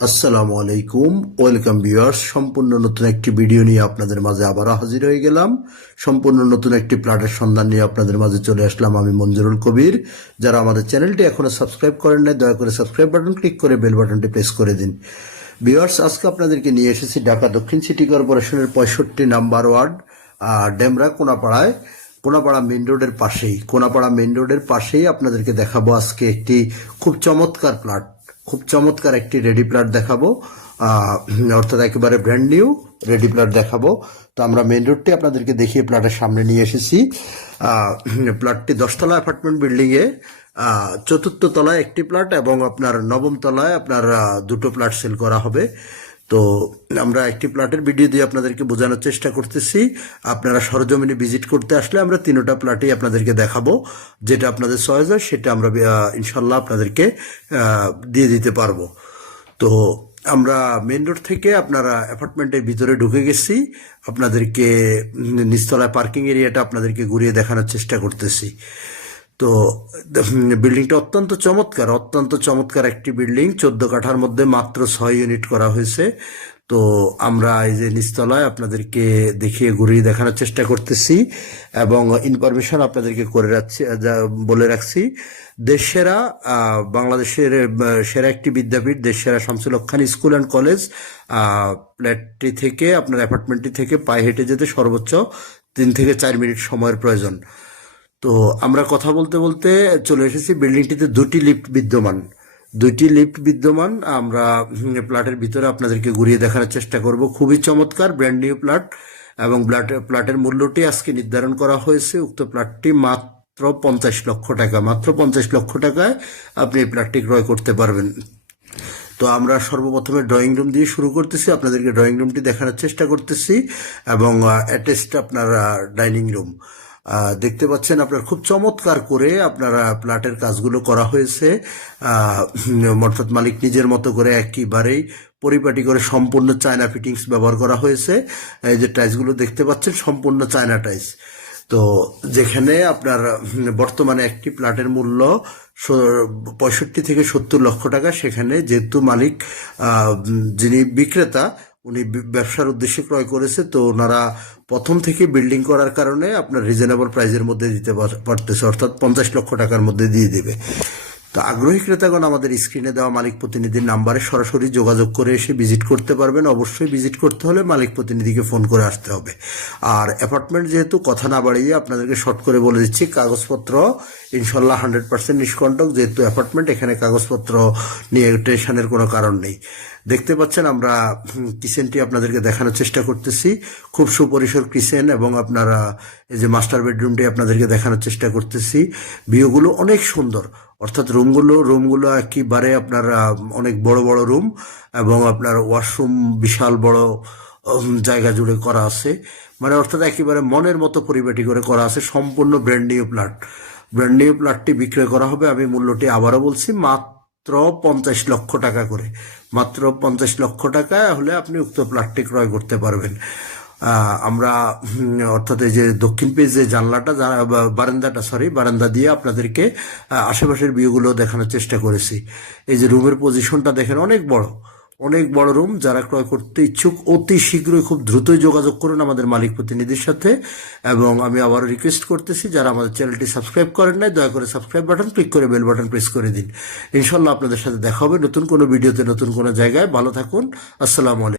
আসসালামু আলাইকুম, welcome viewers. সম্পূর্ণ নতুন একটি ভিডিও নিয়ে আপনাদের মাঝে আবারও হাজির হয়ে গেলাম। সম্পূর্ণ নতুন একটি প্লটের সন্ধান নিয়ে আপনাদের মাঝে চলে আসলাম আমি মঞ্জুরুল কবির। যারা আমাদের চ্যানেলটি এখনো সাবস্ক্রাইব করেন নাই, দয়া করে সাবস্ক্রাইব বাটন ক্লিক করে বেল বাটনটি প্রেস করে দিন। ভিউয়ার্স, আজকে আপনাদেরকে নিয়ে এসেছি ঢাকা দক্ষিণ সিটি কর্পোরেশনের 65 number ward Demra Konapara main রোডের পাশেই আপনাদেরকে দেখাবো আজকে একটি খুব চমৎকার একটি রেডি প্লট দেখাবো। অর্থাৎ একেবারে ব্র্যান্ড নিউ রেডি প্লট দেখাবো। তো আমরা মেইন রোডটি আপনাদেরকে দেখিয়ে প্লটের সামনে নিয়ে এসেছি। প্লটটি 10তলা অ্যাপার্টমেন্ট বিল্ডিংয়ে চতুর্থ তলায় একটি প্লট এবং আপনার নবম তলায় আপনার দুটো প্লট সেল করা হবে। তো আমরা একটি প্লটের ভিডিও দিয়ে আপনাদেরকে বোঝানোর চেষ্টা করতেছি। আপনারা সরজমিনে ভিজিট করতে আসলে আমরা তিনটা প্লটই আপনাদেরকে দেখাবো। যেটা আপনাদের চয়েস হয় সেটা আমরা ইনশাল্লাহ আপনাদেরকে দিয়ে দিতে পারবো। তো আমরা মেন রোড থেকে আপনারা অ্যাপার্টমেন্টের ভিতরে ঢুকে গেছি। আপনাদেরকে নিচতলায় পার্কিং এরিয়াটা আপনাদেরকে ঘুরিয়ে দেখানোর চেষ্টা করতেছি। তো বিল্ডিংটা অত্যন্ত চমৎকার একটি বিল্ডিং। 14 কাঠার মধ্যে মাত্র 6 ইউনিট করা হয়েছে। তো আমরা এই যে নিচতলায় আপনাদেরকে দেখিয়ে ঘুরিয়ে দেখানোর চেষ্টা করতেছি এবং ইনফরমেশন আপনাদেরকে বলে রাখছি। দেশসেরা বাংলাদেশের সেরা একটি বিদ্যাপীঠ, দেশসেরা শামসুল হক খান স্কুল অ্যান্ড কলেজ। ফ্ল্যাটটি থেকে আপনার অ্যাপার্টমেন্টটি থেকে পায়ে হেঁটে যেতে সর্বোচ্চ 3 থেকে 4 মিনিট সময়ের প্রয়োজন। তো আমরা কথা বলতে বলতে চলে এসেছি। বিল্ডিংটিতে দুইটি লিফট বিদ্যমান। আমরা প্লটের ভিতরে আপনাদেরকে ঘুরিয়ে দেখানোর চেষ্টা করব। খুবই চমৎকার ব্র্যান্ড নিউ প্লট এবং প্লটের মূল্যটি আজকে নির্ধারণ করা হয়েছে। উক্ত প্লটটি মাত্র 50 লক্ষ টাকা। মাত্র 50 লক্ষ টাকায় আপনি এই প্লটটি ক্রয় করতে পারবেন। তো আমরা সর্বপ্রথমে ড্রয়িং রুম দিয়ে শুরু করতেছি, আপনাদেরকে ড্রয়িং রুমটি দেখানোর চেষ্টা করতেছি এবং অ্যাটাচড আপনার ডাইনিং রুম দেখতে পাচ্ছেন। আপনার খুব চমৎকার করে আপনারা প্লটের কাজগুলো করা হয়েছে। অর্থাৎ মালিক নিজের মতো করে একেবারেই পরিপাটি করে সম্পূর্ণ চায়না ফিটিংস ব্যবহার করা হয়েছে। এই যে টাইলসগুলো দেখতে পাচ্ছেন সম্পূর্ণ চায়না টাইলস। তো যেখানে আপনার বর্তমানে একটি প্লটের মূল্য 65 থেকে 70 লক্ষ টাকা, সেখানে যেহেতু মালিক যিনি বিক্রেতা উনি ব্যবসার উদ্দেশ্যে ক্রয় করেছে, তো ওনারা প্রথম থেকে বিল্ডিং করার কারণে আপনার রিজনেবল প্রাইসের মধ্যে দিতে পারতেছে, অর্থাৎ 50 লক্ষ টাকার মধ্যে দিয়ে দেবে। তো আগ্রহী ক্রেতাগণ আমাদের স্ক্রিনে দেওয়া মালিক প্রতিনিধির নাম্বারে সরাসরি যোগাযোগ করে এসে ভিজিট করতে পারবেন। অবশ্যই ভিজিট করতে হলে মালিক প্রতিনিধিকে ফোন করে আসতে হবে। আর অ্যাপার্টমেন্ট যেহেতু কথা না বাড়িয়ে আপনাদেরকে শর্ট করে বলে দিচ্ছি, কাগজপত্র ইনশাল্লাহ 100% নিষ্কণ্টক। যেহেতু অ্যাপার্টমেন্ট, এখানে কাগজপত্র নিয়ে টেনশনের কোনো কারণ নেই। দেখতে পাচ্ছেন আমরা কিচেনটি আপনাদেরকে দেখানোর চেষ্টা করতেছি। খুব সুপরিসর কিচেন এবং আপনারা এই যে মাস্টার বেডরুমটি আপনাদেরকে দেখানোর চেষ্টা করতেছি। ভিউগুলো অনেক সুন্দর, অর্থাৎ রুমগুলো একেবারে আপনার অনেক বড় বড় রুম এবং আপনার ওয়াশরুম বিশাল বড় জায়গা জুড়ে করা আছে। মানে অর্থাৎ একেবারে মনের মতো পরিপাটি করে করা আছে। সম্পূর্ণ ব্র্যান্ড নিউ প্লটটি বিক্রয় করা হবে। আমি মূল্যটি আবারও বলছি, মাত্র 50 লক্ষ টাকা করে। মাত্র 50 লক্ষ টাকায় হলে আপনি উক্ত প্লটটি ক্রয় করতে পারবেন। আমরা অর্থাৎ এই যে দক্ষিণ পেজ যে বারান্দা দিয়ে আপনাদেরকে আশেপাশের ভিউগুলো দেখানোর চেষ্টা করেছি। এই যে রুমের পজিশনটা দেখেন, অনেক বড় রুম। যারা ক্রয় করতে ইচ্ছুক অতি শীঘ্রই খুব দ্রুতই যোগাযোগ করুন আমাদের মালিক প্রতিনিধির সাথে। এবং আমি আবারও রিকোয়েস্ট করতেছি, যারা আমাদের চ্যানেলটি সাবস্ক্রাইব করেন নাই, দয়া করে সাবস্ক্রাইব বাটন ক্লিক করে বেল বাটন প্রেস করে দিন। ইনশাল্লাহ আপনাদের সাথে দেখা হবে নতুন কোনো ভিডিওতে, নতুন কোনো জায়গায়। ভালো থাকুন। আসসালামু আলাইকুম।